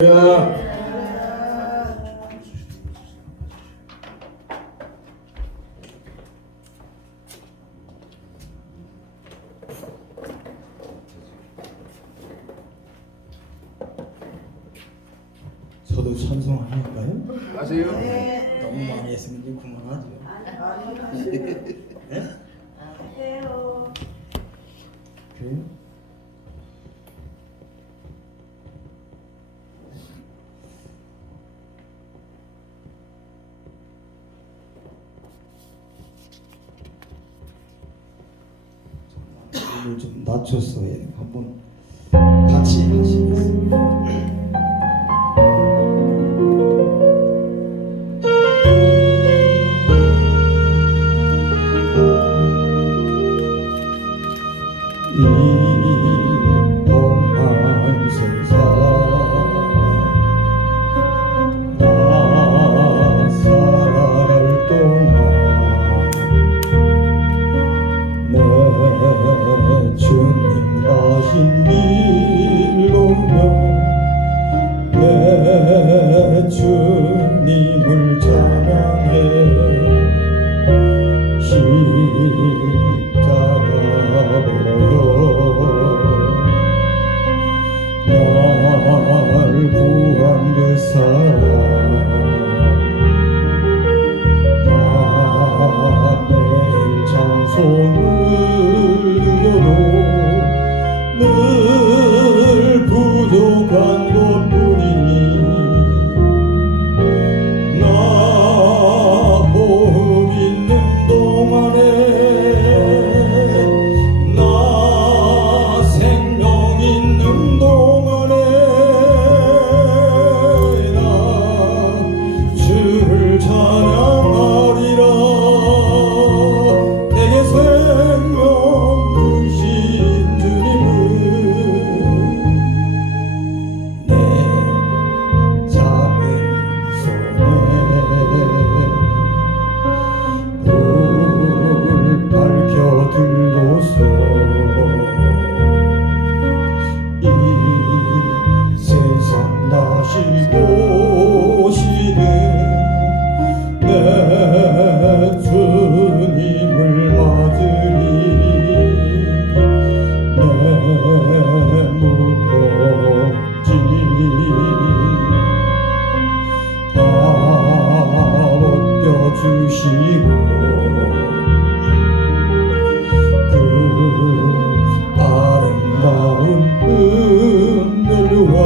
저도 찬송할까요? 하세요. 너무 많이 했으면 이제 그만하죠. 네? 해요. 그래요? 이걸 좀 낮췄어. 한번 같이 하시겠어요? 이 험한 세상 나 살아갈 동안 내 주님 가신 길로며 내 주님을 찬양해 십자가 날 구한 그 사랑 나 매일 찬송을 드려도 늘 부족한 것뿐이니 나 호흡 있는 동안에 나 생명 있는 동안에 나 주를 찬양하리라. 내게 생명 주신 주님을 내 작은 손에 불 밝혀 들고서 이 세상 다시 보시는 내 주님을 맞으리. 내 무겁지 다 벗겨주시고 그 아름다운 은혜와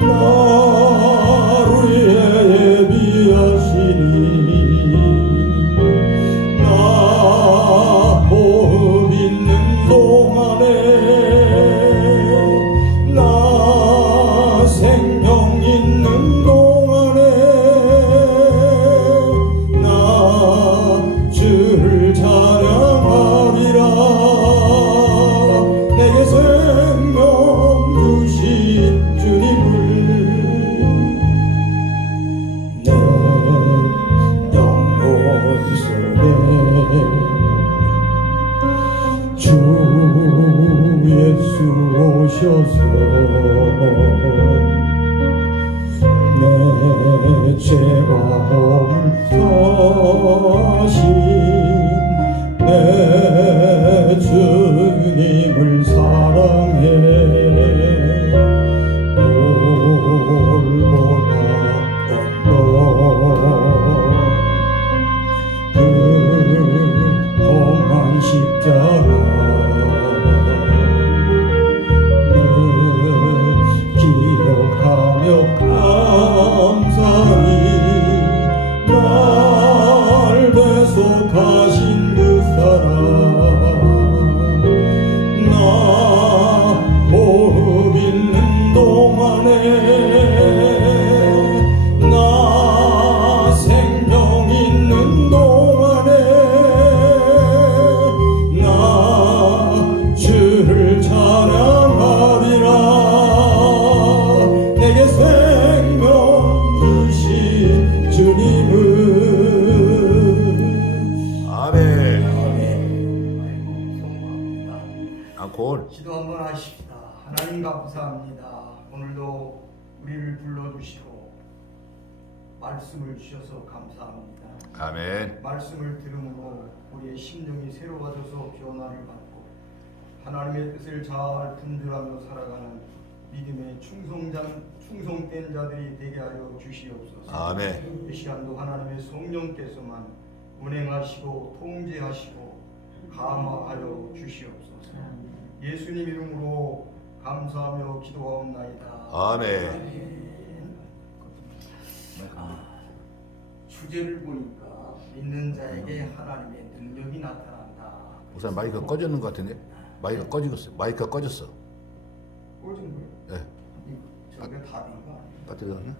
나를 예비하시니 나 호흡 있는 동안에 나 생명 있는 동안에 나 주를 찬양하리라. 내게 생명 주신 주님을 내 영혼 속에 주 예수 오셔서 내 죄와 허물 사신 내 주님을 사랑해 올보다 언덕 그 험한 십자가 기억하며 감사히 날 배속하신 그 사랑 나 호흡 있는 동안에 나 생명 있는 동안에 나 주를 찬양하리라. 내게 생명 주신 주님을 아멘. 아멘. 아콜. 기도 한번 하십시다. 하나님 감사합니다. 오늘도 부시고 말씀을 주셔서 감사합니다. 아멘. 말씀을 들음으로 우리의 심령이 새로워져서 변화를 받고 하나님의 뜻을 잘 분별하며 살아가는 믿음의 충성된 자들이 되게 하여 주시옵소서. 아멘. 이 시간도 하나님의 성령께서만 운행하시고 통제하시고 감화하여 주시옵소서. 예수님 이름으로 감사하며 기도하옵나이다. 아멘. 주제를 보니까 믿는 자에게 하나님의 능력이 나타난다. 우선 마이크가 꺼졌는 것 같은데? 마이크가 꺼졌어. 마이크가 꺼졌어. 꽂은 거예요? 예. 저게 다 된 거 아니에요? 빠뜨렸네.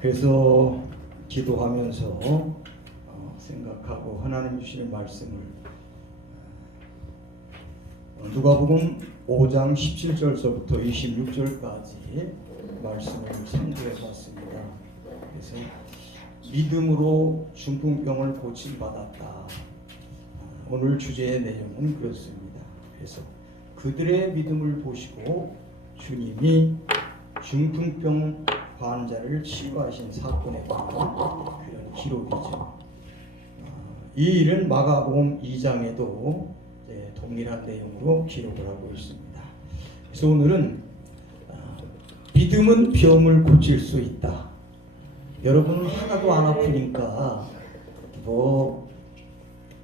그래서 기도하면서 생각하고 하나님 주시는 말씀을 누가복음 5장 17절서부터 26절까지 말씀을 상고해 봤습니다. 그래서 믿음으로 중풍병을 고침받았다. 오늘 주제의 내용은 그렇습니다. 그래서 그들의 믿음을 보시고 주님이 중풍병 환자를 치유하신 사건에 관한 그런 기록이죠. 이 일은 마가복음 2장에도 동일한 내용으로 기록을 하고 있습니다. 그래서 오늘은 믿음은 병을 고칠 수 있다. 여러분 하나도 안 아프니까 뭐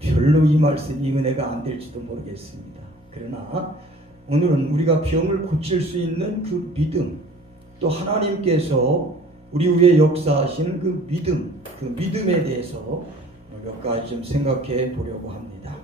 별로 이 말씀이 은혜가 안 될지도 모르겠습니다. 그러나 오늘은 우리가 병을 고칠 수 있는 그 믿음, 또 하나님께서 우리 위에 역사하시는 그 믿음, 그 믿음에 대해서 몇 가지 좀 생각해 보려고 합니다.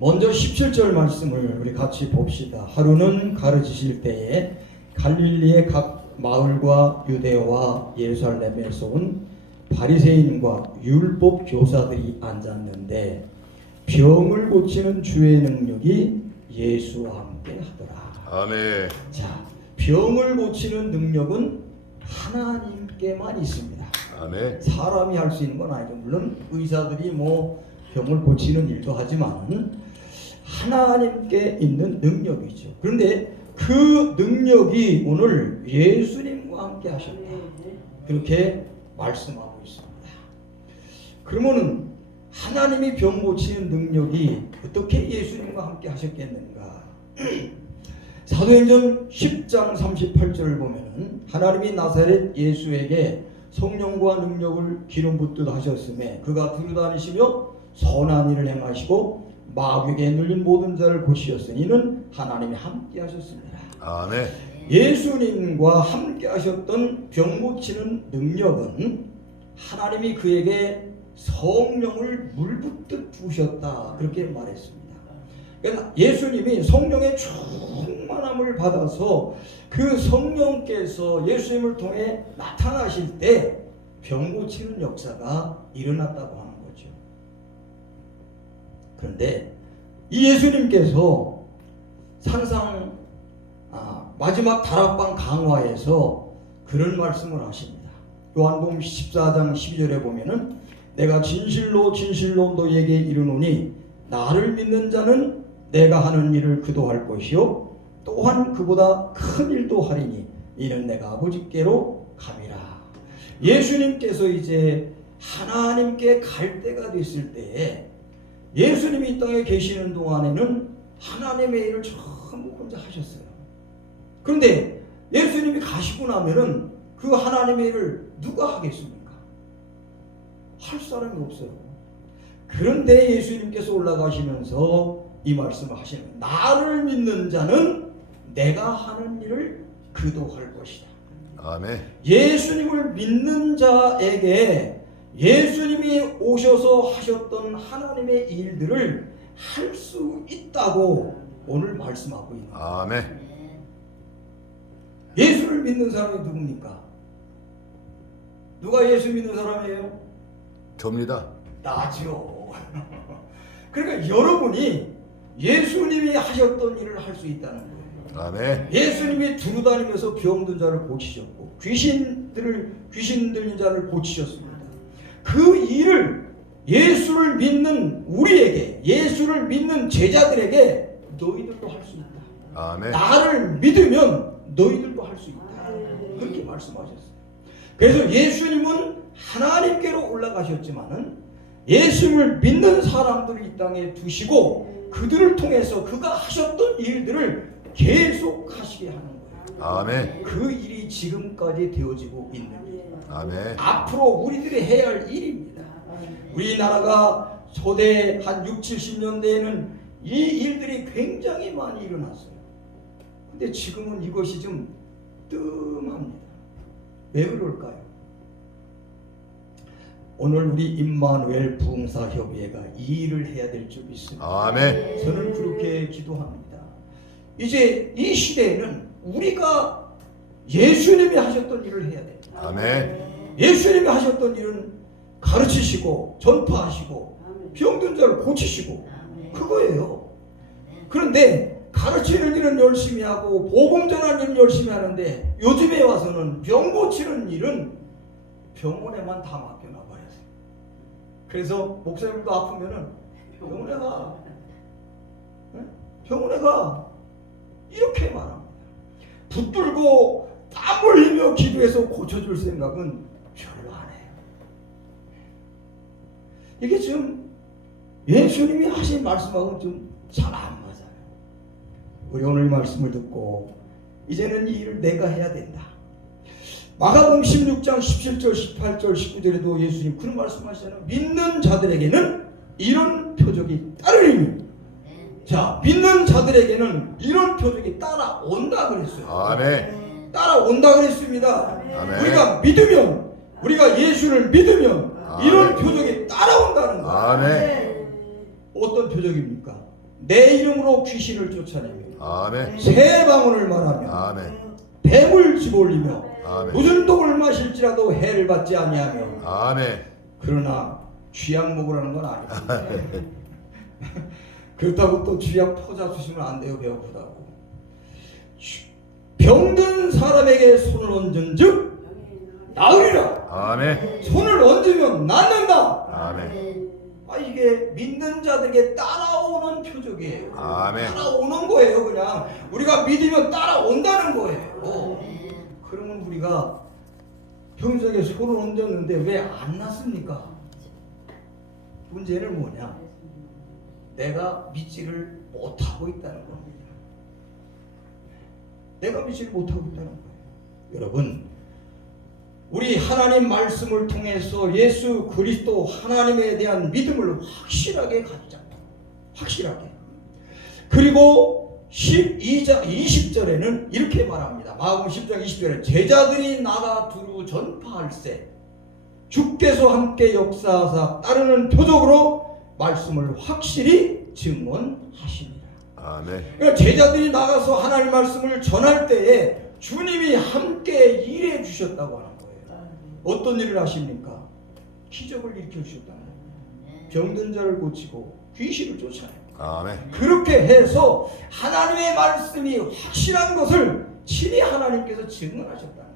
먼저 17절 말씀을 우리 같이 봅시다. 하루는 가르치실 때에 갈릴리의 각 마을과 유대와 예루살렘에서 온 바리새인과 율법 교사들이 앉았는데 병을 고치는 주의 능력이 예수와 함께 하더라. 아멘. 자, 병을 고치는 능력은 하나님께만 있습니다. 아멘. 사람이 할 수 있는 건 아니죠. 물론 의사들이 뭐 병을 고치는 일도 하지만 하나님께 있는 능력이죠. 그런데 그 능력이 오늘 예수님과 함께 하셨다. 그렇게 말씀하고 있습니다. 그러면은 하나님이 병 고치는 능력이 어떻게 예수님과 함께 하셨겠는가? 사도행전 10장 38절을 보면은 하나님이 나사렛 예수에게 성령과 능력을 기름 붓듯 하셨음에 그가 두루다니시며 선한 일을 행하시고 마귀에게 눌린 모든 자를 고치셨으니 이는 하나님이 함께 하셨습니다. 아멘. 예수님과 함께 하셨던 병 고치는 능력은 하나님이 그에게 성령을 물붓듯 부으셨다. 그렇게 말했습니다. 그러니까 예수님이 성령의 충만함을 받아서 그 성령께서 예수님을 통해 나타나실 때 병 고치는 역사가 일어났다고 하는 거죠. 그런데 이 예수님께서 산상 마지막 다락방 강화에서 그런 말씀을 하십니다. 요한복음 14장 12절에 보면은 내가 진실로 진실로 너희에게 이르노니 나를 믿는 자는 내가 하는 일을 그도 할 것이요 또한 그보다 큰 일도 하리니 이는 내가 아버지께로 감이라. 예수님께서 이제 하나님께 갈 때가 됐을 때에 예수님이 이 땅에 계시는 동안에는 하나님의 일을 전부 혼자 하셨어요. 그런데 예수님이 가시고 나면은 그 하나님의 일을 누가 하겠습니까? 할 사람이 없어요. 그런데 예수님께서 올라가시면서 이 말씀을 하시는 거예요. 나를 믿는 자는 내가 하는 일을 그도 할 것이다. 아멘. 예수님을 믿는 자에게 예수님이 오셔서 하셨던 하나님의 일들을 할 수 있다고 오늘 말씀하고 있는 거예요. 아멘. 예수를 믿는 사람이 누굽니까? 누가 예수 믿는 사람이에요? 접니다. 나죠. 그러니까 여러분이 예수님이 하셨던 일을 할 수 있다는 거예요. 아멘. 예수님이 두루다니면서 병든 자를 고치셨고 귀신 들린 자를 고치셨습니다. 그 일을 예수를 믿는 우리에게, 예수를 믿는 제자들에게 너희들도 할 수 있다. 아멘. 나를 믿으면 너희들도 할 수 있다. 그렇게 말씀하셨어요. 그래서 예수님은 하나님께로 올라가셨지만은 예수님을 믿는 사람들을 이 땅에 두시고 그들을 통해서 그가 하셨던 일들을 계속 하시게 하는 거예요. 아멘. 그 일이 지금까지 되어지고 있는 거예요. 아멘. 앞으로 우리들이 해야 할 일입니다. 우리나라가 소대 한 6, 70년대에는 이 일들이 굉장히 많이 일어났어요. 근데 지금은 이것이 좀 뜸합니다. 왜 그럴까요? 오늘 우리 임마누엘 부흥사협의회가 이 일을 해야 될 줄 믿습니다. 아멘. 저는 그렇게 기도합니다. 이제 이 시대에는 우리가 예수님이 하셨던 일을 해야 됩니다. 아멘. 예수님이 하셨던 일은 가르치시고 전파하시고 병든 자를 고치시고 그거예요. 그런데 가르치는 일은 열심히 하고 복음 전하는 일은 열심히 하는데 요즘에 와서는 병 고치는 일은 병원에만 다 맡겨놔버렸어요. 그래서 목사님도 아프면은 병원에 가. 병원에 가. 이렇게 말합니다. 붙들고 땀 흘리며 기도해서 고쳐줄 생각은 별로 안 해요. 이게 지금 예수님이 하신 말씀하고는 좀 잘 안 맞아요. 우리 오늘 말씀을 듣고 이제는 이 일을 내가 해야 된다. 마가복음 16장 17절 18절 19절에도 예수님 그런 말씀하시잖아요. 믿는 자들에게는 이런 표적이 따르리니. 자, 믿는 자들에게는 이런 표적이 따라온다 그랬어요. 아멘. 따라온다 그랬습니다. 아멘. 우리가 믿으면, 우리가 예수를 믿으면 아멘. 이런 표적이 따라온다는 거예요. 아멘. 어떤 표적입니까? 내 이름으로 귀신을 쫓아내며 아멘. 새 방언을 말하며 아멘. 뱀을 집어올리며 아멘. 무슨 독을 마실지라도 해를 받지 아니하며 아멘. 그러나 쥐약 먹으라는 건 아닙니다. 그렇다고 또 쥐약 퍼자 주시면 안 돼요. 배고프다고. 병든 사람에게 손을 얹은즉 나으리라. 아멘. 손을 얹으면 낫는다. 아멘. 이게 믿는 자들에게 따라오는 표적이에요. 아멘. 따라오는 거예요. 그냥 우리가 믿으면 따라온다는 거예요. 그러면 우리가 병자에게 손을 얹었는데 왜 안 났습니까? 문제는 뭐냐? 내가 믿지를 못하고 있다는 겁니다. 내가 믿지를 못하고 있다는 거예요. 여러분, 우리 하나님 말씀을 통해서 예수 그리스도 하나님에 대한 믿음을 확실하게 가지자. 확실하게. 그리고 20절에는 이렇게 말합니다. 마가복음 10장 20절에 제자들이 나가 두루 전파할세 주께서 함께 역사하사 따르는 표적으로 말씀을 확실히 증언하십니다. 아멘. 그러니까 제자들이 나가서 하나님 말씀을 전할 때에 주님이 함께 일해 주셨다고 하는 거예요. 어떤 일을 하십니까? 기적을 일으켜 주셨다는 거예요. 병든 자를 고치고 귀신을 쫓아내고. 아멘. 그렇게 해서 하나님의 말씀이 확실한 것을 친히 하나님께서 증언하셨다는 거예요.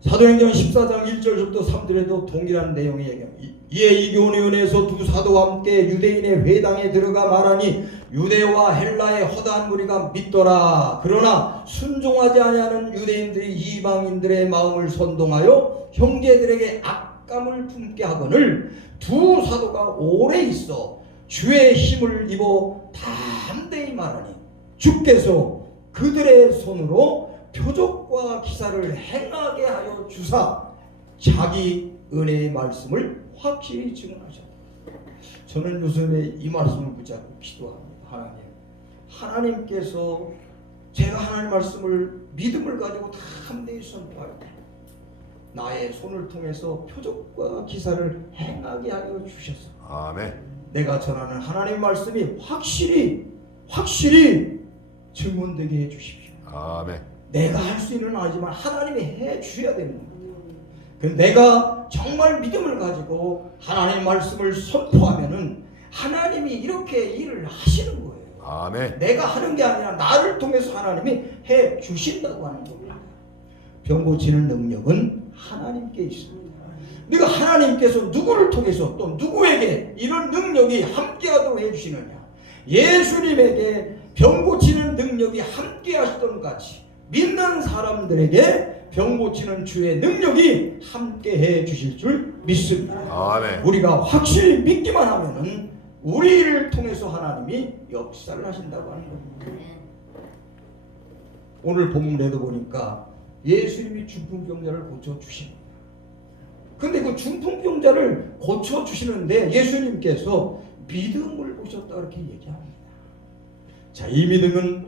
사도행전 14장 1절부터 3절에도 동일한 내용의 얘기합니다. 이에 이교원위원회에서 두 사도와 함께 유대인의 회당에 들어가 말하니 유대와 헬라의 허다한 무리가 믿더라. 그러나 순종하지 아니하는 유대인들이 이방인들의 마음을 선동하여 형제들에게 악감을 품게 하거늘 두 사도가 오래 있어 주의 힘을 입어 담대히 말하니 주께서 그들의 손으로 표적과 기사를 행하게 하여 주사 자기 은혜의 말씀을 확실히 증언하셨다. 저는 요즘에 이 말씀을 붙잡고 기도합니다. 하나님께서 제가 하나님 말씀을 믿음을 가지고 담대히 선포할 때 나의 손을 통해서 표적과 기사를 행하게 하여 주셔서 아멘. 내가 전하는 하나님 말씀이 확실히 증언되게 해 주십시오. 아멘. 내가 할 수 있는 건 아니지만 하나님이 해 주셔야 되는 겁니다. 내가 정말 믿음을 가지고 하나님의 말씀을 선포하면은 하나님이 이렇게 일을 하시는 거예요. 아멘. 내가 하는 게 아니라 나를 통해서 하나님이 해 주신다고 하는 겁니다. 병 고치는 능력은 하나님께 있습니다. 네가 하나님께서 누구를 통해서 또 누구에게 이런 능력이 함께하도록 해주시느냐? 예수님에게 병 고치는 능력이 함께 하시던 같이 믿는 사람들에게 병 고치는 주의 능력이 함께 해 주실 줄 믿습니다. 아멘. 우리가 확실히 믿기만 하면은 우리를 통해서 하나님이 역사를 하신다고 하는 겁니다. 오늘 본문에도 보니까 예수님이 중풍병자를 고쳐주십니다. 근데 그 중풍병자를 고쳐주시는데 예수님께서 믿음을 보셨다 그렇게 얘기합니다. 자, 이 믿음은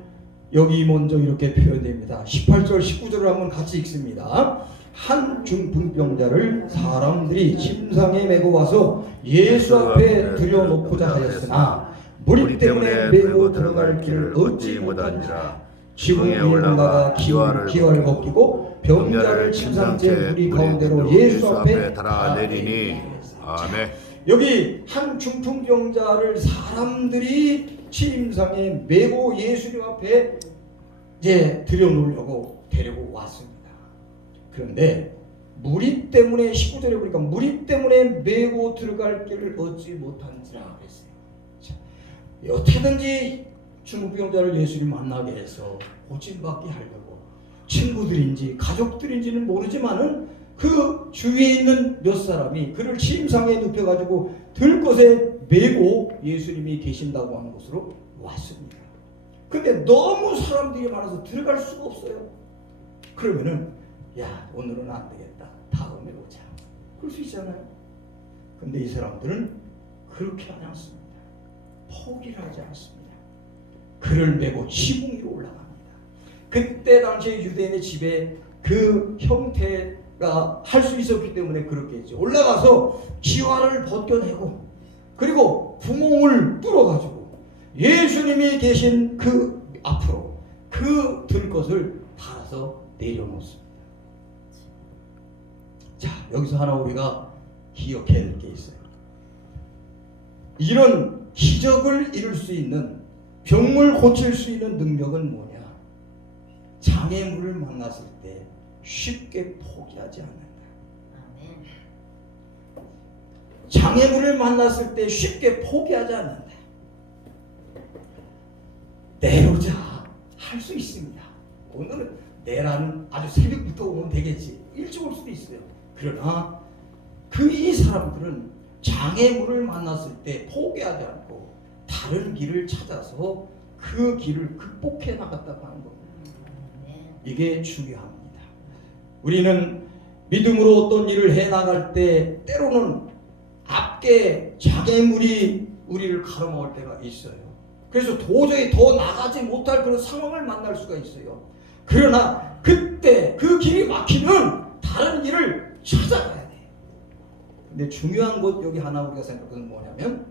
여기 먼저 이렇게 표현됩니다. 18절 19절을 한번 같이 읽습니다. 한 중풍병자를 사람들이 침상에 메고 와서 예수 앞에 들여놓고자 하였으나 무리 때문에 메고 들어갈 길을 얻지 못하니라. 지붕 위에 올라가 기와를 벗기고 병자를 침상째 무리 가운데로 예수 앞에 달아내리니. 아멘. 여기 한 중풍병자를 사람들이 침상에 메고 예수님 앞에 이제 들여놓으려고 데리고 왔습니다. 그런데 무리 때문에 19절에 보니까 무리 때문에 메고 들어갈 길을 얻지 못한지라 그랬어요. 자, 어떻게든지 중풍병자를 예수님 만나게 해서 고침받게 하려고 친구들인지 가족들인지는 모르지만은 그 주위에 있는 몇 사람이 그를 침상에 눕혀가지고 들것에 메고 예수님이 계신다고 하는 곳으로 왔습니다. 근데 너무 사람들이 많아서 들어갈 수가 없어요. 그러면은 야, 오늘은 안 되겠다, 다음에 오자, 그럴 수 있잖아요. 근데 이 사람들은 그렇게 하지 않습니다. 포기를 하지 않습니다. 그를 메고 지붕 위로 올라갑니다. 그때 당시에 유대인의 집에 그 형태가 할 수 있었기 때문에 그렇게 했죠. 올라가서 기와를 벗겨내고 그리고 구멍을 뚫어가지고 예수님이 계신 그 앞으로 그 들것을 달아서 내려놓습니다. 자, 여기서 하나 우리가 기억해야 될 게 있어요. 이런 기적을 이룰 수 있는, 병을 고칠 수 있는 능력은 뭐냐? 장애물을 만났을 때 쉽게 포기하지 않는다. 장애물을 만났을 때 쉽게 포기하지 않는다. 내려오자, 할 수 있습니다. 오늘은 내라는 아주 새벽부터 오면 되겠지, 일찍 올 수도 있어요. 그러나 이 사람들은 장애물을 만났을 때 포기하지 않고 다른 길을 찾아서 그 길을 극복해 나갔다고 하는 겁니다. 이게 중요합니다. 우리는 믿음으로 어떤 일을 해 나갈 때 때로는 앞에 장애물이 우리를 가로막을 때가 있어요. 그래서 도저히 더 나가지 못할 그런 상황을 만날 수가 있어요. 그러나 그때 그 길이 막히면 다른 길을 찾아가야 돼요. 근데 중요한 것 여기 하나 우리가 생각하는 것은 뭐냐면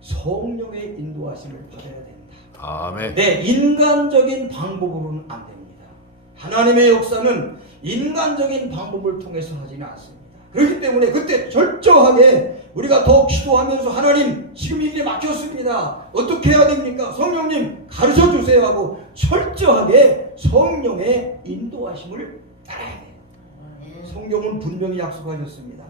성령의 인도하심을 받아야 된다. 아멘. 네, 인간적인 방법으로는 안 됩니다. 하나님의 역사는 인간적인 방법을 통해서 하지는 않습니다. 그렇기 때문에 그때 철저하게 우리가 더 기도하면서 하나님, 지금 이 일이 막혔습니다. 어떻게 해야 됩니까? 성령님 가르쳐 주세요 하고 철저하게 성령의 인도하심을 따라야 돼요. 성경은 분명히 약속하셨습니다.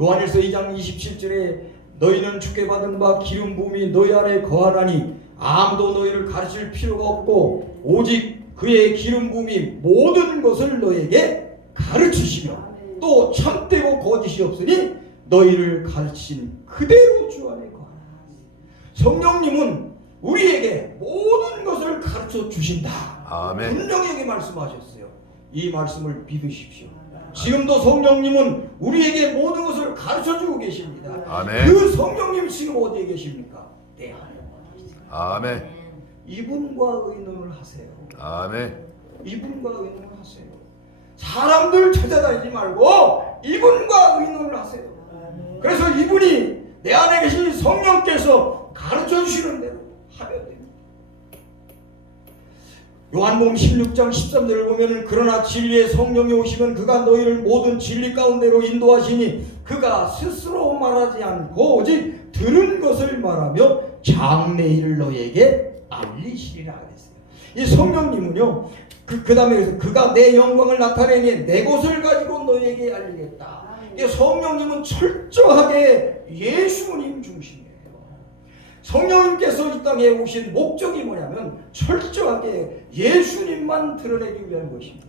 요한일서 2장 27절에 너희는 주께 받은 바 기름 부음이 너희 안에 거하나니 아무도 너희를 가르칠 필요가 없고 오직 그의 기름 부음이 모든 것을 너희에게 가르치시며 또 참되고 거짓이 없으니 너희를 가르치신 그대로 주 안에 거하라. 성령님은 우리에게 모든 것을 가르쳐 주신다. 아멘. 분명히 여기 말씀하셨어요. 이 말씀을 믿으십시오. 지금도 성령님은 우리에게 모든 것을 가르쳐주고 계십니다. 아멘. 그 성령님이 지금 어디에 계십니까? 내 안에. 아멘. 이분과 의논을 하세요. 아멘. 이분과 의논을 하세요. 사람들 찾아다니지 말고 이분과 의논을 하세요. 그래서 이분이 내 안에 계신 성령께서 가르쳐 주시는 대로 하면 됩니다. 요한복음 16장 13절을 보면 그러나 진리의 성령이 오시면 그가 너희를 모든 진리 가운데로 인도하시니 그가 스스로 말하지 않고 오직 들은 것을 말하며 장래일을 너희에게 알리시리라 그랬어요. 이 성령님은요, 그 다음에 그가 내 영광을 나타내니 내 것을 가지고 너희에게 알리겠다. 이 성령님은 철저하게 예수님 중심이에요. 성령님께서 이 땅에 오신 목적이 뭐냐면 철저하게 예수님만 드러내기 위한 것입니다.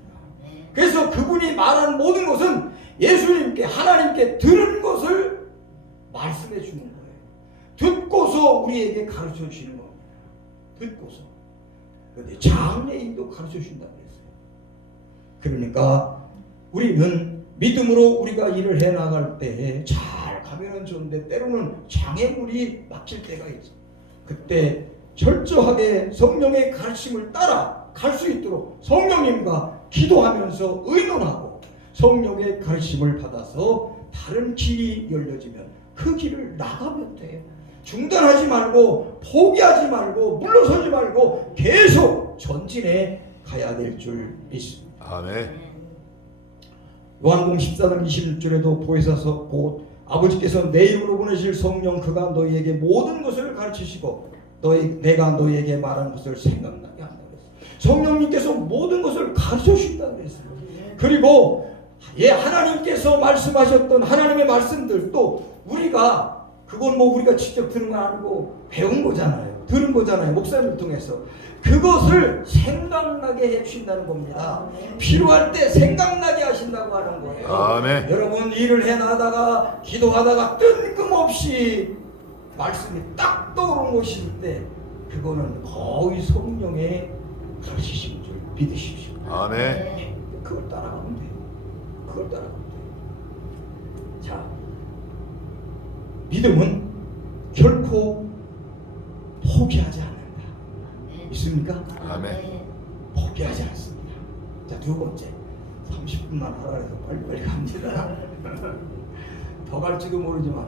그래서 그분이 말한 모든 것은 예수님께 하나님께 들은 것을 말씀해 주는 거예요. 듣고서 우리에게 가르쳐 주시는 겁니다. 듣고서. 그런데 장래인도 가르쳐 준다고 그랬어요. 그러니까 우리는 믿음으로 우리가 일을 해 나갈 때 잘 가면은 좋은데 때로는 장애물이 막힐 때가 있어요. 그때 철저하게 성령의 가르침을 따라 갈 수 있도록 성령님과 기도하면서 의논하고 성령의 가르침을 받아서 다른 길이 열려지면 그 길을 나가면 돼요. 중단하지 말고 포기하지 말고 물러서지 말고 계속 전진해 가야 될 줄 믿습니다. 아멘. 요한복음 14장 21절에도 보혜사서 곧 아버지께서 내 이름으로 보내실 성령 그가 너희에게 모든 것을 가르치시고 내가 너희에게 말한 것을 생각나게 한다 그랬어요. 성령님께서 모든 것을 가르쳐 주신다 그랬어요. 그리고 하나님께서 말씀하셨던 하나님의 말씀들 또 우리가 그건 뭐 우리가 직접 들은 거 아니고 배운 거잖아요. 들은 거잖아요. 목사님을 통해서. 그것을 생각나게 해주신다는 겁니다. 필요할 때 생각나게 하신다고 하는 거예요. 아멘. 여러분 일을 해나가다가 기도하다가 뜬금없이 말씀이 딱 떠오른 것일 때 그거는 거의 성령의 가르치신 줄 믿으십시오. 아멘. 그걸 따라가면 돼요. 그걸 따라가면 돼요. 자, 믿음은 결코 포기하지 않는다. 있습니까? 아멘. 포기하지 않습니다. 자, 두 번째. 30분만 하라 해서 빨리빨리 갑니다. 더 갈지도 모르지만.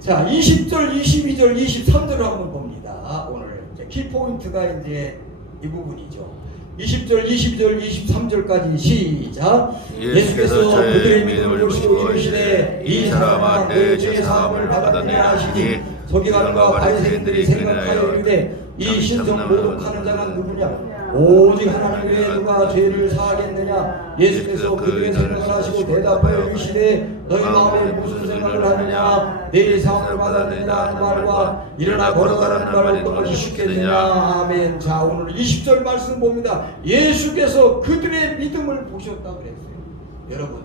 자, 20절, 22절, 23절을 한번 봅니다. 오늘 이제 키포인트가 이제 이 부분이죠. 20절, 22절, 23절까지 시작. 예수께서 그들의 믿음을 보시고 이르시되 이 사람아 내 죄 사함을 받았느냐 하시니 서기관과 바리새인들이 생각하여 이르되 이 신성 모독하는 자는 누구냐? 오직 하나님 외에 누가 죄를 사하겠느냐? 예수께서 그들의 생각을 하시고 대답하여 이르시되 너희 마음에 무슨 생각을 하느냐? 내 사함을 받았느냐 하는 말과 일어나 걸어가라는 말 어떤 것이 쉽겠느냐? 아멘. 자, 오늘 20절 말씀 봅니다. 예수께서 그들의 믿음을 보셨다 그랬어요. 여러분,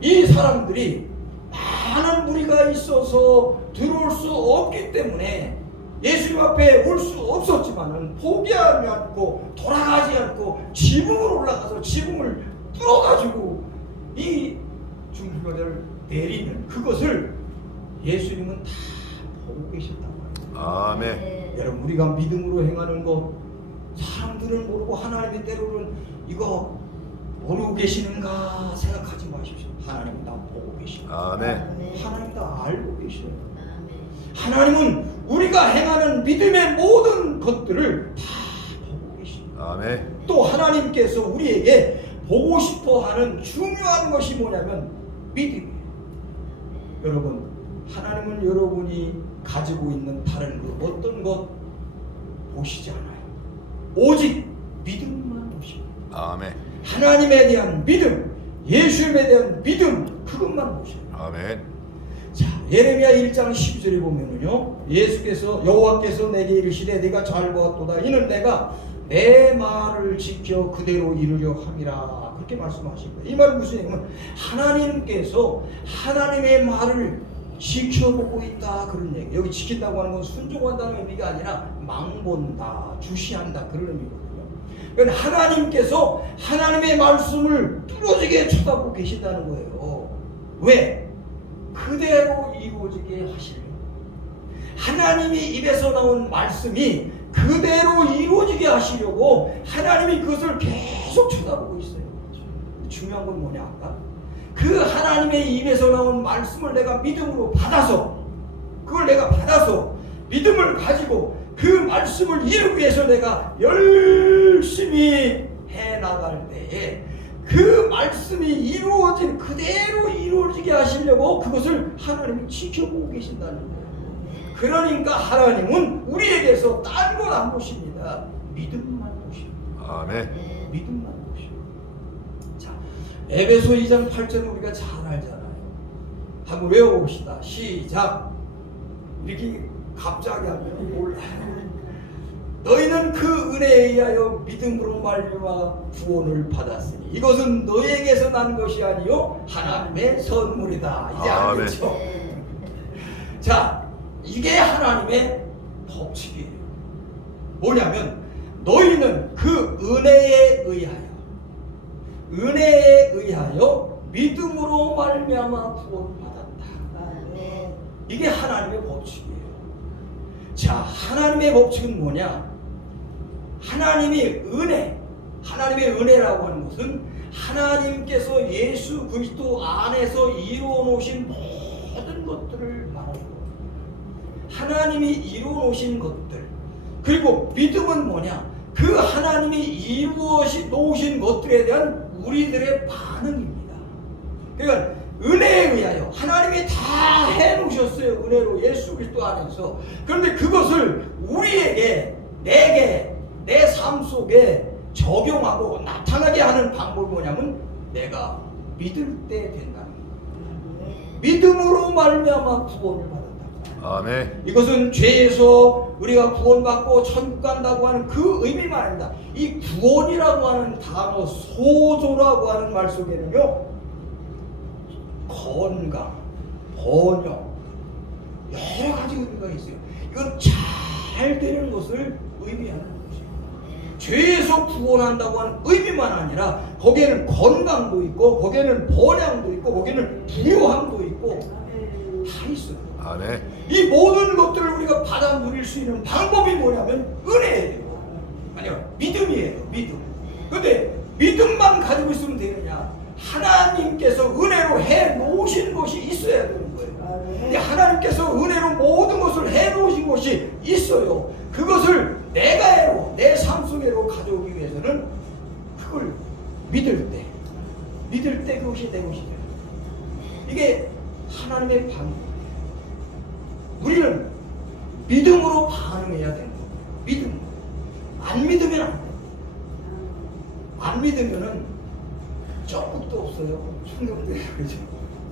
이 사람들이 많은 무리가 있어서 들어올 수 없기 때문에 예수님 앞에 올 수 없었지만은 포기하지 않고 돌아가지 않고 지붕으로 올라가서 지붕을 뚫어가지고 이 중풍자를 내리는 그것을 예수님은 다 보고 계셨단 말이에요. 아멘. 여러분 우리가 믿음으로 행하는 것 사람들은 모르고 하나님의 때로는 이거 모르고 계시는가 생각하지 마십시오. 하나님은 다 보고 계십니다. 아멘. 하나님 다 알고 계셔요. 하나님은 우리가 행하는 믿음의 모든 것들을 다 보고 계십니다. 아멘. 또 하나님께서 우리에게 보고 싶어하는 중요한 것이 뭐냐면 믿음이에요. 여러분 하나님은 여러분이 가지고 있는 다른 그 어떤 것 보시지 않아요. 오직 믿음만 보십니다. 아멘. 하나님에 대한 믿음, 예수님에 대한 믿음 그것만 보셔요. 아멘. 자, 예레미야 1장 12절에 보면은요, 예수께서 여호와께서 내게 이르시되 네가 잘 보았도다. 이는 내가 내 말을 지켜 그대로 이루려 함이라. 그렇게 말씀하신 거예요. 이 말은 무슨 얘기냐면 하나님께서 하나님의 말을 지켜보고 있다 그런 얘기. 여기 지킨다고 하는 건 순종한다는 의미가 아니라 망본다, 주시한다 그런 의미거든요. 그러니까 하나님께서 하나님의 말씀을 뚫어지게 쳐다보고 계신다는 거예요. 왜? 그대로 이루어지게 하시려고. 하나님이 입에서 나온 말씀이 그대로 이루어지게 하시려고 하나님이 그것을 계속 쳐다보고 있어요. 중요한 건 뭐냐 아까? 그 하나님의 입에서 나온 말씀을 내가 믿음으로 받아서 그걸 내가 받아서 믿음을 가지고 그 말씀을 이루기 위해서 내가 열심히 해나갈 때에 그 말씀이 이루어진 그대로 이루어지게 하시려고 그것을 하나님이 지켜보고 계신다는 거예요. 그러니까 하나님은 우리에게서 딴 건 안 보십니다. 믿음만 보십니다. 아멘. 믿음만 보십니다. 자, 에베소 2장 8절은 우리가 잘 알잖아요. 한번 외워봅시다. 시작. 이렇게 갑자기 하면 몰라요. 너희는 그 은혜에 의하여 믿음으로 말미암아 구원을 받았으니 이것은 너희에게서 난 것이 아니요 하나님의 선물이다. 이제 아멘. 알겠죠? 자, 이게 하나님의 법칙이에요. 뭐냐면 너희는 그 은혜에 의하여 믿음으로 말미암아 구원을 받았다. 이게 하나님의 법칙이에요. 자, 하나님의 법칙은 뭐냐? 하나님의 은혜라고 하는 것은 하나님께서 예수 그리스도 안에서 이루어 놓으신 모든 것들을 말하는 거예요. 하나님이 이루어 놓으신 것들. 그리고 믿음은 뭐냐? 그 하나님이 이루어 놓으신 것들에 대한 우리들의 반응입니다. 그러니까 은혜에 의하여 하나님이 다 해놓으셨어요. 은혜로 예수 그리스도 안에서. 그런데 그것을 우리에게, 내게, 내 삶 속에 적용하고 나타나게 하는 방법이 뭐냐면 내가 믿을 때 된다는 거예요. 믿음으로 말미암아 구원을 받았다. 아멘. 이것은 죄에서 우리가 구원받고 천국 간다고 하는 그 의미만 아닙니다. 이 구원이라고 하는 단어, 소조라고 하는 말 속에는요, 건강, 번영, 여러 가지 의미가 있어요. 이건 잘 되는 것을 의미하는 것이에요. 죄에서 구원한다고 하는 의미만 아니라 거기에는 건강도 있고 거기에는 번영도 있고 거기에는 부요함도 있고 다 있어요. 아멘. 이 모든 것들을 우리가 받아 누릴 수 있는 방법이 뭐냐면 은혜예요. 아니요, 믿음이에요. 믿음. 근데 믿음만 가지고 있으면 되느냐? 하나님께서 은혜로 해 놓으신 것이 있어야 되는 거예요. 근데 하나님께서 은혜로 모든 것을 해 놓으신 것이 있어요. 그것을 내가 해로, 내 삶 속에로 가져오기 위해서는 그걸 믿을 때 그것이 내 것이 돼요. 이게 하나님의 방법. 우리는 믿음으로 반응해야 되는 거예요. 믿음. 안 믿으면 안 돼요. 안 믿으면은 조금도 없어요. 충격도 그죠.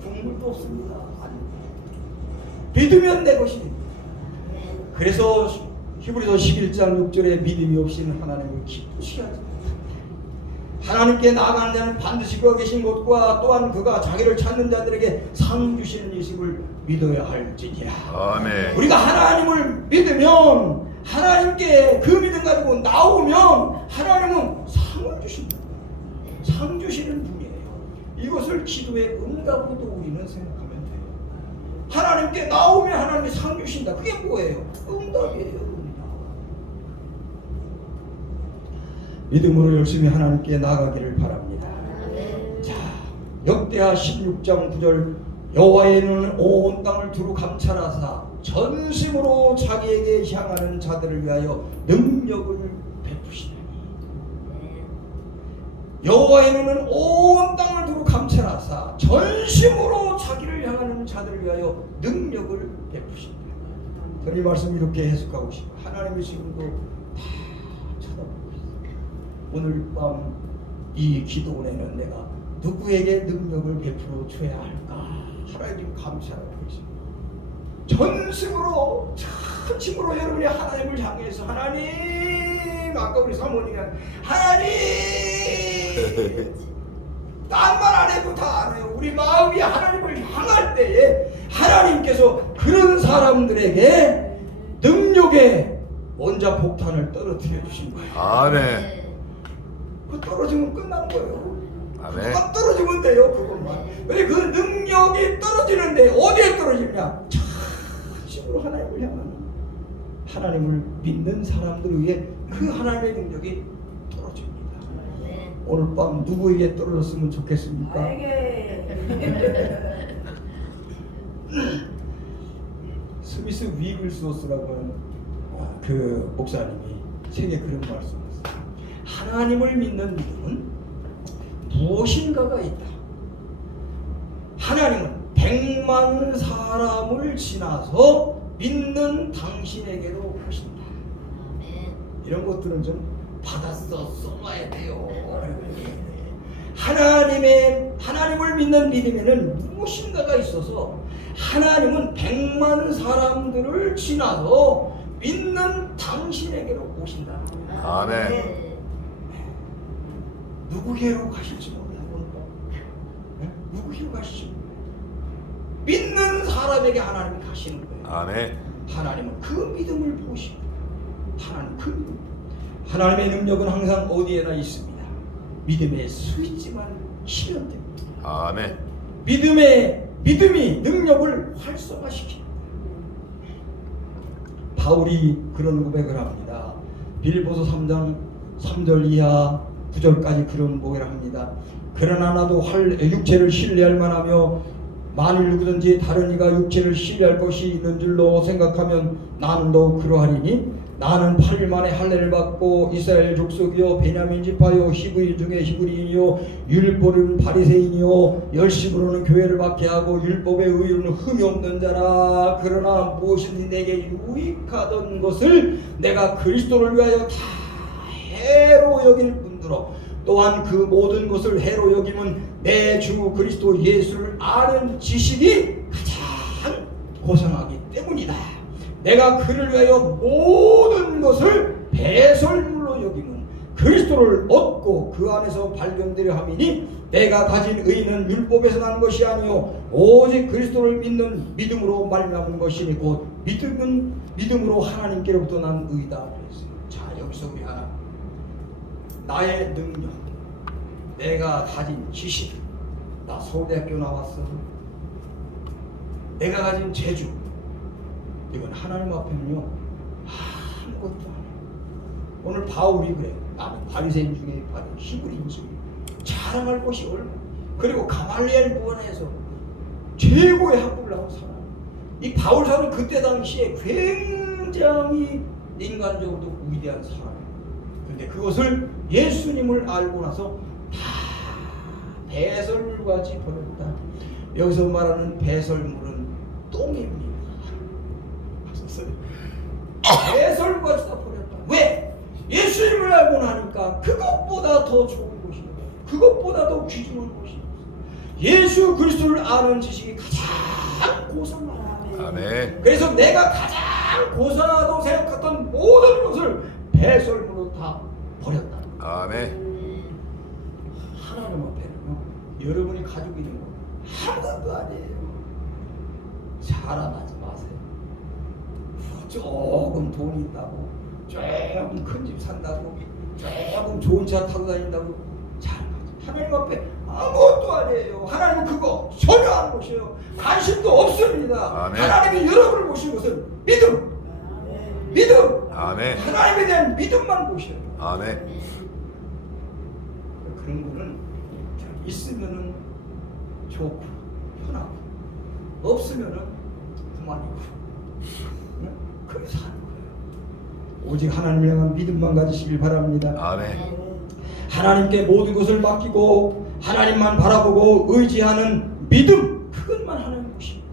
국물도 없습니다. 믿으면 내 것이 됩니다. 그래서 히브리서 11장 6절에 믿음이 없이는 하나님을 기쁘시게 하지 못한다. 하나님께 나아가는 자는 반드시 그가 계신 곳과 또한 그가 자기를 찾는 자들에게 상 주시는 이심을 믿어야 할지니라. 아멘. 우리가 하나님을 믿으면 하나님께 그 믿음 가지고 나오면 하나님은 상을 주십니다. 상 주시는 분이에요. 이것을 기도의 응답으로 우리는 생각하면 돼요. 하나님께 나오면 하나님이 상 주신다. 그게 뭐예요? 응답이에요. 믿음으로 열심히 하나님께 나아가기를 바랍니다. 자, 역대하 16장 9절 여호와의 눈은 온 땅을 두루 감찰하사 전심으로 자기에게 향하는 자들을 위하여 능력을 베푸시나니. 여호와의 눈은 온 땅을 두루 감찰하사 전심으로 자기를 향하는 자들을 위하여 능력을 베푸신다. 저는 이 말씀 이렇게 해석하고 싶어요. 하나님이 지금도 다 쳐다보고 있어요. 오늘 밤 이 기도원에는 내가 누구에게 능력을 베풀어 줘야 할까? 하나님 감사하고 계십니다. 전심으로 여러분이 하나님을 향해서 하나님, 아까 우리 사모님이 하나님, 딴 말 안 해도 다 알아요. 우리 마음이 하나님을 향할 때에 하나님께서 그런 사람들에게 능력의 원자폭탄을 떨어뜨려 주신 거예요. 아멘. 그 떨어지면 끝난 거예요. 아멘. 그것만 떨어지면 돼요. 그것만. 근데 그 능력이 떨어지는데 어디에 떨어지냐? 참심으로 하나님을 향하는, 하나님을 믿는 사람들을 위해 그 하나님의 능력이 떨어집니다. 오늘 밤 누구에게 떨어졌으면 좋겠습니까? 스미스 위글스워스라고 하는 그 목사님이 책에 그런 말씀을 했어요. 하나님을 믿는 믿음은 무엇인가가 있다. 하나님은 100만 사람을 지나서 믿는 당신에게로 오신다. 이런 것들은 좀 받았어 써놔야 돼요. 하나님을 믿는 믿음에는 무엇인가가 있어서 하나님은 100만 사람들을 지나서 믿는 당신에게로 오신다. 아멘. 누구에게로 가실지 모르겠어요. 누구에게로 가실지 모르겠어요. 믿는 사람에게 하나님이 가시는 거예요. 아멘. 하나님은 그 믿음을 보시고, 하나님 그 믿음. 하나님의 능력은 항상 어디에나 있습니다. 믿음에 서 있지만 실현됩니다. 아멘. 믿음이 능력을 활성화시킵니다. 바울이 그런 고백을 합니다. 빌보서 3장 3절 이하 9절까지 그런 고백을 합니다. 그러나 나도 육체를 신뢰할 만하며 만일 누구든지 다른 이가 육체를 신뢰할 것이 있는 줄로 생각하면 나는 더 그러하리니 나는 8일 만에 할례를 받고 이스라엘 족속이요 베냐민 지파요 히브리 중에 히브리인이요 율법은 바리새인이요 열심으로는 교회를 박해하고 율법의 의로는 흠이 없는 자라. 그러나 무엇이든지 내게 유익하던 것을 내가 그리스도를 위하여 다 해로 여길 뿐더러 또한 그 모든 것을 해로 여김은 내 주 그리스도 예수를 아는 지식이 가장 고상하기 때문이다. 내가 그를 위하여 모든 것을 배설물로 여김은 그리스도를 얻고 그 안에서 발견되려 함이니 내가 가진 의는 율법에서 난 것이 아니요 오직 그리스도를 믿는 믿음으로 말미암은 것이니 곧 믿음으로 하나님께로부터 난 의다. 그랬어요. 자, 여기서 우리 하나 나의 능력, 내가 가진 지식, 나 서울대학교 나왔어, 내가 가진 재주, 이건 하나님 앞에는요 아무것도 아니에요. 오늘 바울이 그래. 나는 바리새인 중에 히브리인 중에 자랑할 것이 얼마. 그리고 가말리엘 무원에서 최고의 학부를 나온 사람. 이 바울 사는 그때 당시에 굉장히 인간적으로도 위대한 사람. 근데 그것을 예수님을 알고 나서 다 배설물같이 버렸다. 여기서 말하는 배설물은 똥입니다. 배설물같이 다 버렸다. 왜? 예수님을 알고 나니까 그것보다 더 좋은 것이 없어요. 그것보다 더 귀중한 것이 없어요. 예수 그리스도를 아는 지식이 가장 고상하다. 아멘. 그래서 내가 가장 고상하다고 생각했던 모든 것을 배설물로 다 버렸다. 아멘. 하나님 앞에는요, 여러분이 가지고 있는 거 아무것도 아니에요. 자랑하지 마세요. 조금 돈이 있다고, 조금 큰 집 산다고, 조금 좋은 차 타고 다닌다고 자랑하지. 하나님 앞에 아무것도 아니에요. 하나님은 그거 전혀 안 보셔요. 관심도 없습니다. 아멘. 하나님이 여러분을 보시는 것은 믿음. 믿음. 아멘. 하나님에 대한 믿음만 보셔요. 아멘. 그런 거는 있으면은 좋고 편하고 없으면은 그만이고, 응? 그렇게 사는 거예요. 오직 하나님을 향한 믿음만 가지시길 바랍니다. 아멘. 하나님께 모든 것을 맡기고 하나님만 바라보고 의지하는 믿음, 그것만 하는 것입니다.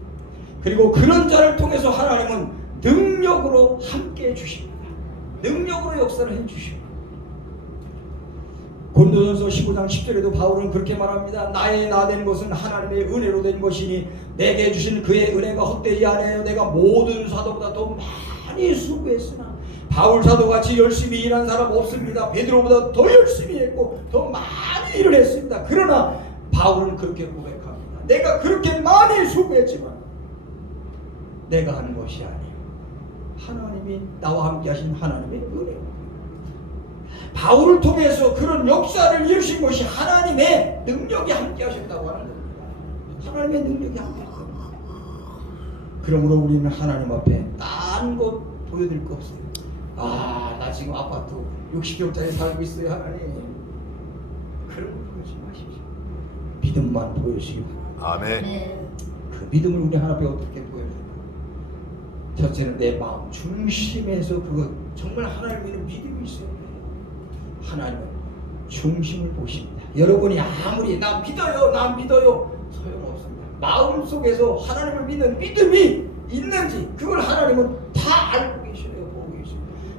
그리고 그런 자를 통해서 하나님은 능력으로 함께 해주십니다. 능력으로 역사를 해주십니다. 고린도전서 15장 10절에도 바울은 그렇게 말합니다. 나의 나 된 것은 하나님의 은혜로 된 것이니 내게 주신 그의 은혜가 헛되지 아니하여 내가 모든 사도보다 더 많이 수고했으나. 바울 사도같이 열심히 일한 사람 없습니다. 베드로보다 더 열심히 했고 더 많이 일을 했습니다. 그러나 바울은 그렇게 고백합니다. 내가 그렇게 많이 수고했지만 내가 하는 것이 아니에요. 하나님이 나와 함께 하신 하나님의 은혜입니다. 바울을 통해서 그런 역사를 이루신 것이 하나님의 능력이 함께 하셨다고 하는 겁니다. 하나님의 능력이 함께 하셨다. 그러므로 우리는 하나님 앞에 딴 것 보여드릴 거 없어요. 나 지금 아파트 60평짜리 살고 있어요. 하나님, 그런 거 보여주지 마십시오. 믿음만 보여주시기 바랍니다. 아멘. 그 믿음을 우리 하나님 앞에 어떻게 보여줄까? 첫째는 내 마음 중심에서 그거 정말 하나님 믿는 믿음이 있어요. 하나님은 중심을 보십니다. 여러분이 아무리 나 믿어요 소용없습니다. 마음속에서 하나님을 믿는 믿음이 있는지 그걸 하나님은 다 알고 계셔요. 보고 계셔요.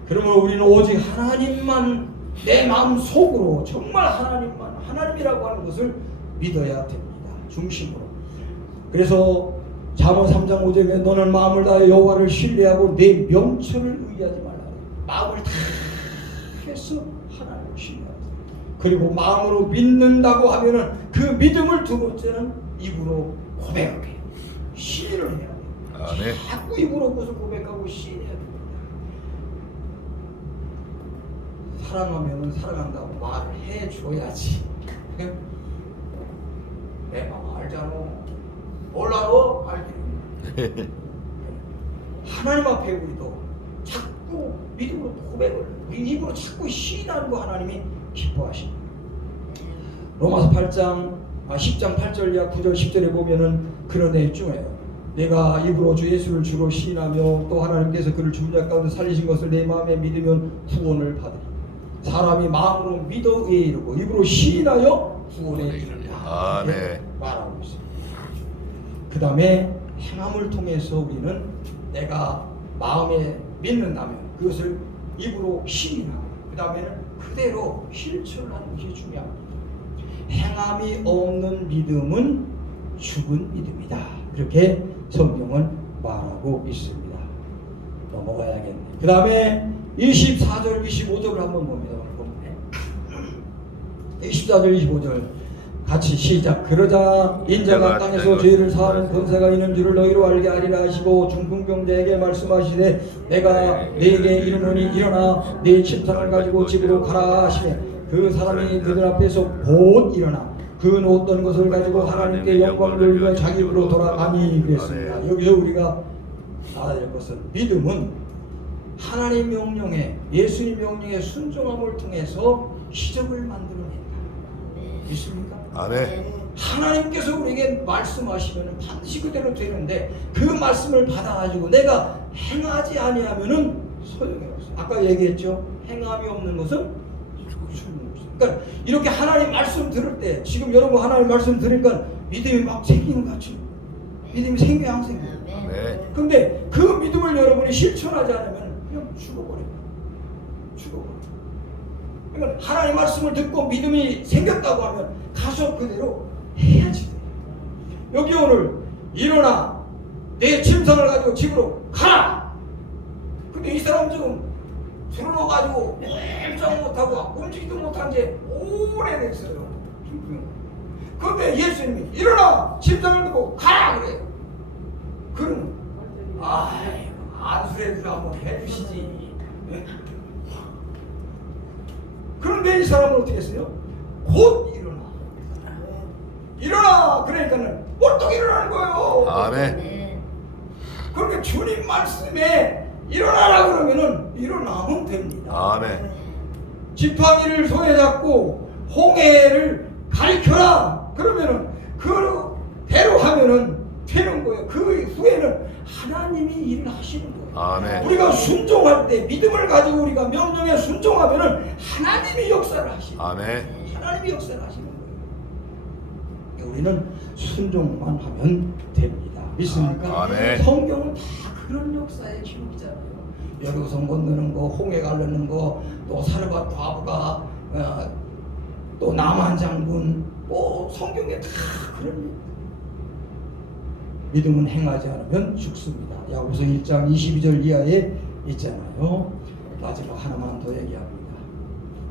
그러면 우리는 오직 하나님만 내 마음속으로 정말 하나님만 하나님이라고 하는 것을 믿어야 됩니다. 중심으로. 그래서 잠언 3장 5절에 너는 마음을 다해 여호와를 신뢰하고 내 명철을 의지하지 말라. 마음을 다 해서 하나님을 신뢰하라. 그리고 마음으로 믿는다고 하면은 그 믿음을 두 번째는 입으로 고백을 해요. 시인을 해야 돼요. 네. 자꾸 입으로 그것을 고백하고 시인해야 됩니다. 사랑하면은 사랑한다고 말을 해줘야지. 내 마음 알잖아. 몰라도 알지. 하나님 앞에 우리도 자꾸 믿음으로 고백을, 우리 입으로 자꾸 시인하는 거 하나님이 기뻐하십니다. 로마서 10장 8절 이하 9절 10절에 보면은 그런 내용 중에요. 내가 입으로 주 예수를 주로 시인하며 또 하나님께서 그를 죽은 자 가운데 살리신 것을 내 마음에 믿으면 구원을 받으리. 사람이 마음으로 믿어 의에 이르고 입으로 시인하여 구원에 이르리라. 네. 말하고 있습니다. 그 다음에 행함을 통해서 우리는 내가 마음에 믿는다면 그것을 입으로 시인하고 그 다음에는 그대로 실천하는 것이 중요합니다. 행함이 없는 믿음은 죽은 믿음이다. 이렇게 성경은 말하고 있습니다. 넘어가야겠네. 그 다음에 24절 25절을 한번 봅니다. 24절 25절 같이 시작. 그러자 인자가 땅에서 죄를 사하는 권세가 있는 줄을 너희로 알게 하리라 하시고 중풍병자에게 말씀하시되 내가 네게 이르노니 일어나 네 침상을 가지고 집으로 가라 하시매 그 사람이 그들 앞에서 곧 일어나 그 놓았던 것을 가지고 하나님께 영광을 돌리며 자기 집으로 돌아가니 그랬습니다. 여기서 우리가 알아야 될 것은 믿음은 하나님 명령에 예수님 명령에 순종함을 통해서 기적을 만들어낸다. 믿습니까? 아멘. 하나님께서 우리에게 말씀하시면 반드시 그대로 되는데 그 말씀을 받아가지고 내가 행하지 아니하면은 소용이 없어. 아까 얘기했죠. 행함이 없는 것은 죽는 것이다. 그러니까 이렇게 하나님 말씀 들을 때 지금 여러분 하나님 말씀 들으니까 믿음이 막 생기는 것 같죠. 믿음이 생겨 안 생겨. 아멘. 근데 그 믿음을 여러분이 실천하지 않으면 그냥 죽어버려요. 죽어버려요. 그러니까 하나님 말씀을 듣고 믿음이 생겼다고 하면 가서 그대로 해야지. 여기 오늘 일어나 내 침상을 가지고 집으로 가라. 근데 이 사람 지금 들어놓아가지고 꼼짝 못하고 움직이도 못한 지 오래됐어요. 그런데 예수님이 일어나 침상을 들고 가라 그래요. 그러면 안수해주려 한번 해주시지. 그런데 이 사람은 어떻게 했어요? 곧 일어나 그러니까는 벌떡 일어나는 거예요. 아멘. 그러니까 주님 말씀에 일어나라 그러면은 일어나면 됩니다. 아멘. 지팡이를 손에 잡고 홍해를 가리켜라 그러면은 그대로 하면은 되는 거예요. 그 후에는 하나님이 일을 하시는 거예요. 아멘. 우리가 순종할 때 믿음을 가지고 우리가 명령에 순종하면은 하나님이 역사를 하시는 거예요. 아멘. 하나님이 역사를 하시는 거예요. 우리는 순종만 하면 됩니다. 믿습니까? 아멘. 성경은 다 그런 역사의 기록이잖아요. 여리고성 건너는 거, 홍해 가르는 거, 또 사르밧 과부가 또 남한 장군, 뭐 성경에 다 그런 믿음은 행하지 않으면 죽습니다. 야고보서 1장 22절 이하에 있잖아요. 마지막 하나만 더 얘기합니다.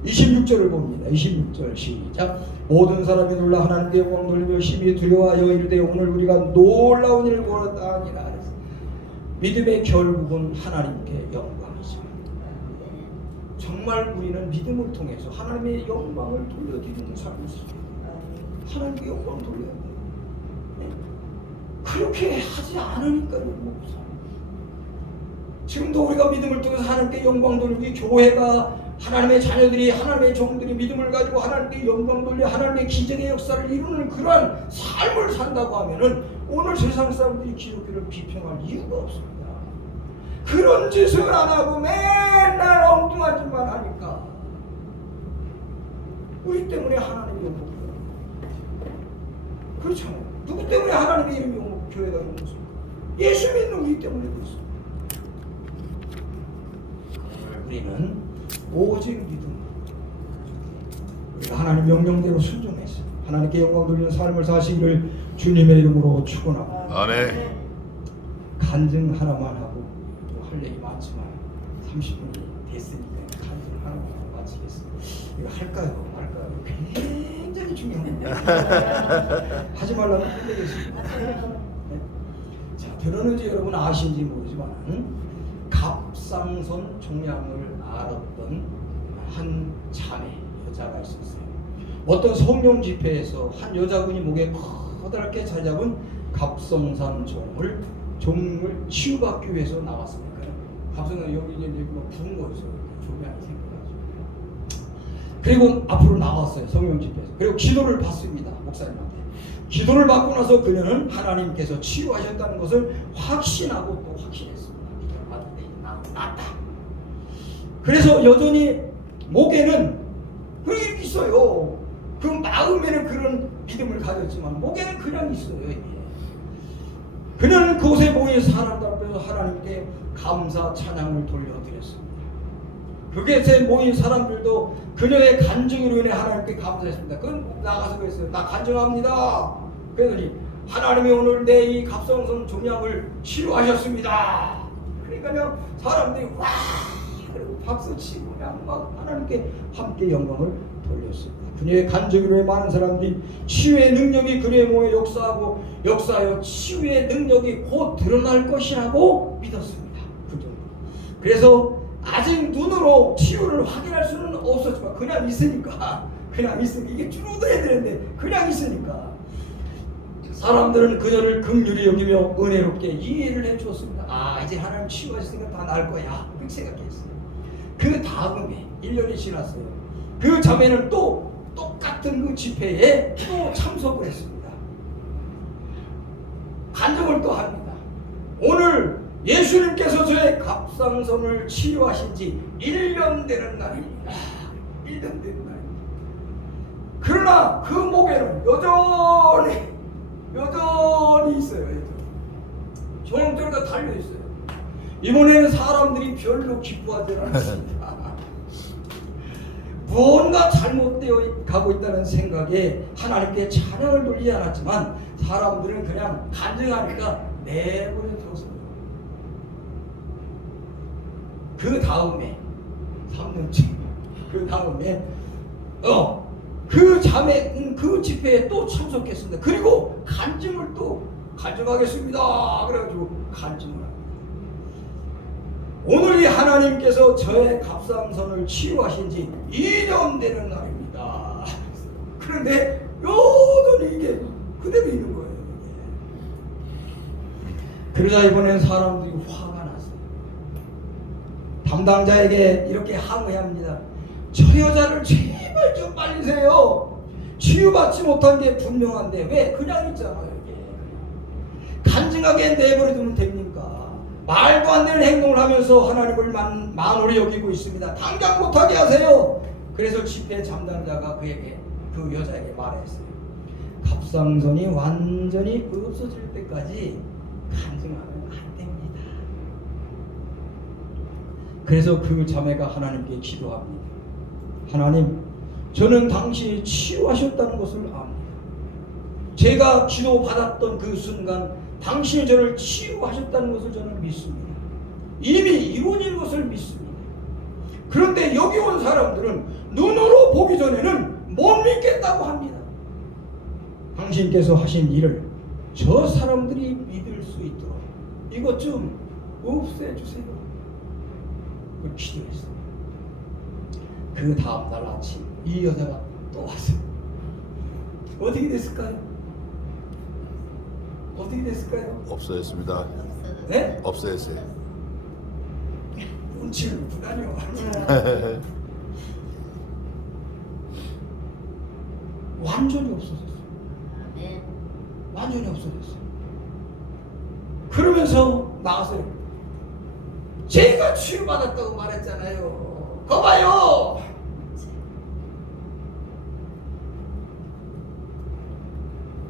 26절을 봅니다. 26절 시작. 모든 사람이 놀라 하나님께 영광 돌리며 심히 두려워하여 이르되 오늘 우리가 놀라운 일을 보았다 하니라. 믿음의 결국은 하나님께 영광이죠. 정말 우리는 믿음을 통해서 하나님의 영광을 돌려드리는 삶을 살아야 하나님께 영광 돌려야 돼요. 네? 그렇게 하지 않으니까요. 못 살아요. 지금도 우리가 믿음을 통해서 하나님께 영광 돌리고 이 교회가 하나님의 자녀들이 하나님의 종들이 믿음을 가지고 하나님께 영광 돌려 하나님의 기적의 역사를 이루는 그러한 삶을 산다고 하면은 오늘 세상 사람들이 기독교를 비평할 이유가 없습니다. 그런 짓을 안 하고 맨날 엉뚱한 짓만 하니까 우리 때문에 하나님이 욕먹어요. 그렇잖아요. 누구 때문에 하나님의 이름이 욕먹고 교회가 욕먹습니까? 예수 믿는 우리 때문에 그렇습니다. 우리는 오직 믿음, 우리가 하나님 명령대로 순종해서 하나님께 영광 돌리는 삶을 사시기를 주님의 이름으로 축원합니다. 아멘. 간증 하나만 하고 또 할 얘기 많지만 30분이 됐으니까 간증 하나만 하고 마치겠습니다. 이거 할까요? 말까요? 굉장히 중요한 겁니다. 하지 말라면 끝내겠습니다. 네. 자, 들었는지 여러분 아시는지 모르지만 갑상선 종양을 앓았던 한 자매 여자가 있었어요. 어떤 성령 집회에서 한 여자분이 목에 커다랗게 자리 잡은 갑상선 종을 치유받기 위해서 나왔으니까요. 갑상선 여기 이제 뭐 부은 거였어요. 종양이 생겨가지고. 그리고 앞으로 나왔어요. 성령 집회에서. 그리고 기도를 받습니다. 목사님한테. 기도를 받고 나서 그녀는 하나님께서 치유하셨다는 것을 확신하고 또 확신했습니다. 기도를 받을 때 낫다. 그래서 여전히 목에는 그게 있어요. 그 마음에는 그런 믿음을 가졌지만 목에는 그냥 있어요. 이게. 그녀는 그곳에 모인 사람들 앞에서 하나님께 감사 찬양을 돌려드렸습니다. 그곳에 모인 사람들도 그녀의 간증으로 인해 하나님께 감사했습니다. 그건 나가서 그랬어요. 나 간증합니다. 그랬더니 하나님이 오늘 내 이 갑상선 종양을 치료하셨습니다. 그러니까 사람들이 와 그리고 박수치고 그냥 막 하나님께 함께 영광을 돌렸습니다. 그녀의 간증으로 인해 많은 사람들이 치유의 능력이 그녀의 몸에 역사하여 치유의 능력이 곧 드러날 것이라고 믿었습니다. 그 정도. 그래서 아직 눈으로 치유를 확인할 수는 없었지만 그냥 있으니까 이게 줄어들어야 되는데 그냥 있으니까 사람들은 그녀를 긍휼히 여기며 은혜롭게 이해를 해주었습니다. 아 이제 하나님 치유하셨으니까 다 나을 거야 그렇게 생각했어요. 그 다음에 1년이 지났어요. 그 자매는 또 똑같은 그 집회에 또 참석을 했습니다. 간증을 또 합니다. 오늘 예수님께서 저의 갑상선을 치유하신 지 1년 되는 날입니다. 1년 되는 날입니다. 그러나 그 목에는 여전히 있어요. 조롱조롱 달려있어요. 이번에는 사람들이 별로 기뻐하지 않습니다. 무언가 잘못되어 가고 있다는 생각에 하나님께 찬양을 돌리지 않았지만 사람들은 그냥 간증하니까 내버려 뒀습니다. 그 다음에 3년째 그 다음에 그 자매 그 집회에 또 참석했습니다. 그리고 간증을 또 간증하겠습니다. 그래가지고 간증을 합니다. 오늘이 하나님께서 저의 갑상선을 치유하신 지 2년 되는 날입니다. 그런데 여전히 이게 그대로 있는 거예요. 그러자 이번엔 사람들이 화가 났어요. 담당자에게 이렇게 항의합니다. 저 여자를 제발 좀 말리세요. 치유받지 못한 게 분명한데 왜 그냥 있잖아요. 이게. 간증하게 내버려두면 됩니까? 말도 안 되는 행동을 하면서 하나님을 만홀히 여기고 있습니다. 당장 못하게 하세요. 그래서 집회 담당자가 그 여자에게 말했어요. 갑상선이 완전히 없어질 때까지 간증하면 안 됩니다. 그래서 그 자매가 하나님께 기도합니다. 하나님, 저는 당신이 치유하셨다는 것을 압니다. 제가 기도받았던 그 순간 당신이 저를 치유하셨다는 것을 저는 믿습니다. 이미 이루어진 것을 믿습니다. 그런데 여기 온 사람들은 눈으로 보기 전에는 못 믿겠다고 합니다. 당신께서 하신 일을 저 사람들이 믿을 수 있도록 이것 좀 없애주세요. 그걸 기도했어요. 그 다음날 아침 이 여자가 또 왔어요. 어떻게 됐을까요? 어떻게 됐을까요? 없어졌습니다. 네? 없어졌어요. 눈치를 보다니요. 완전히 없어졌어요. 완전히 없어졌어요. 그러면서 나가서요. 제가 치유받았다고 말했잖아요. 거 봐요.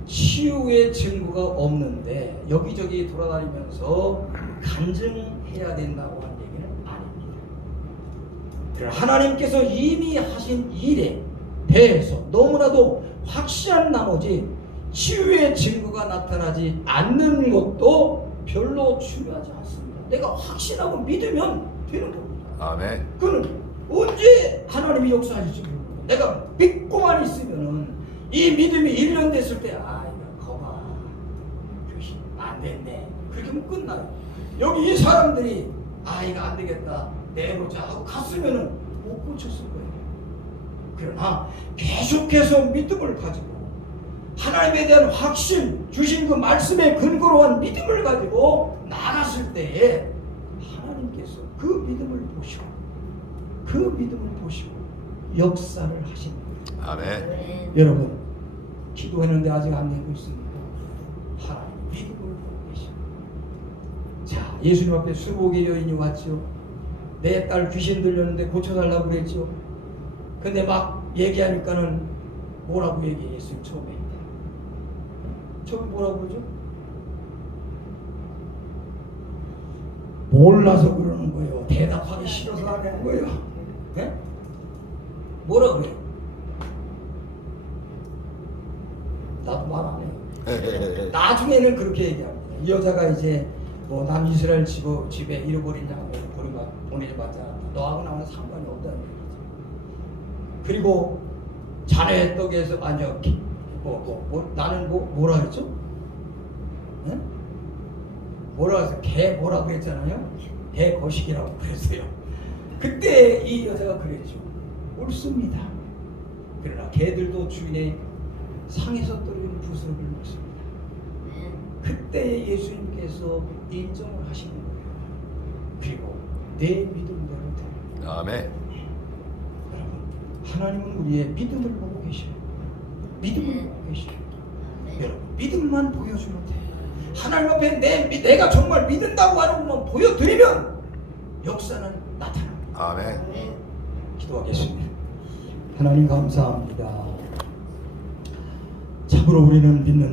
치유의 증거가 없는데 여기저기 돌아다니면서 간증해야 된다고 한 얘기는 아닙니다. 하나님께서 이미 하신 일에 대해서 너무나도 확실한 나머지 치유의 증거가 나타나지 않는 것도 별로 중요하지 않습니다. 내가 확신하고 믿으면 되는 겁니다. 아멘. 그는 언제 하나님이 역사하실지 모릅니다. 내가 믿고만 있으면은 이 믿음이 1년 됐을 때 이거 거봐 교신 안 됐네 그렇게 하면 끝나요. 여기 이 사람들이 이거 안 되겠다 내보자 하고 갔으면은 못 고쳤을 거예요. 그러나 계속해서 믿음을 가지고 하나님에 대한 확신 주신 그 말씀에 근거로 한 믿음을 가지고 나갔을 때에 하나님께서 그 믿음을 보시고 역사를 하십니다. 아멘. 여러분 기도했는데 아직 안 되고 있습니다. 하나님 믿음을 보고 계십니다. 자, 예수님 앞에 수복의 여인이 왔죠. 내 딸 귀신 들렸는데 고쳐달라고 그랬죠. 근데 막 얘기하니까는 뭐라고 얘기했어요? 처음에 뭐라고 그러죠? 몰라서 그러는 거예요. 대답하기 싫어서 하는 거예요. 네? 뭐라 그래요? 나도 말 안 해요. 나중에는 그렇게 얘기합니다. 이 여자가 이제 뭐 남이스라엘 집에 잃어버린 양을 보내지 받지 않았다. 너하고 나는 상관이 없다는 얘기죠. 그리고 자네 떡에서 아니요 나는 뭐라 그랬죠? 네? 뭐라 그랬어요? 개 뭐라 그랬잖아요? 개 거식이라고 그랬어요. 그때 이 여자가 그랬죠. 옳습니다. 그러나 개들도 주인의 상에서 떨어지는 부스러기를 먹습니다. 그때 예수님께서 인정을 하시는 거예요. 그리고 내 믿음대로 되는 거예요. 아멘. 여러분, 하나님은 우리의 믿음을 보고 계셔요. 믿음을 보고 계셔요. 여러분, 믿음만 보여주면 돼요. 하나님 앞에 내가 정말 믿는다고 하는 것만 보여드리면 역사는 나타납니다. 아멘. 기도하겠습니다. 하나님 감사합니다. 참으로 우리는 믿는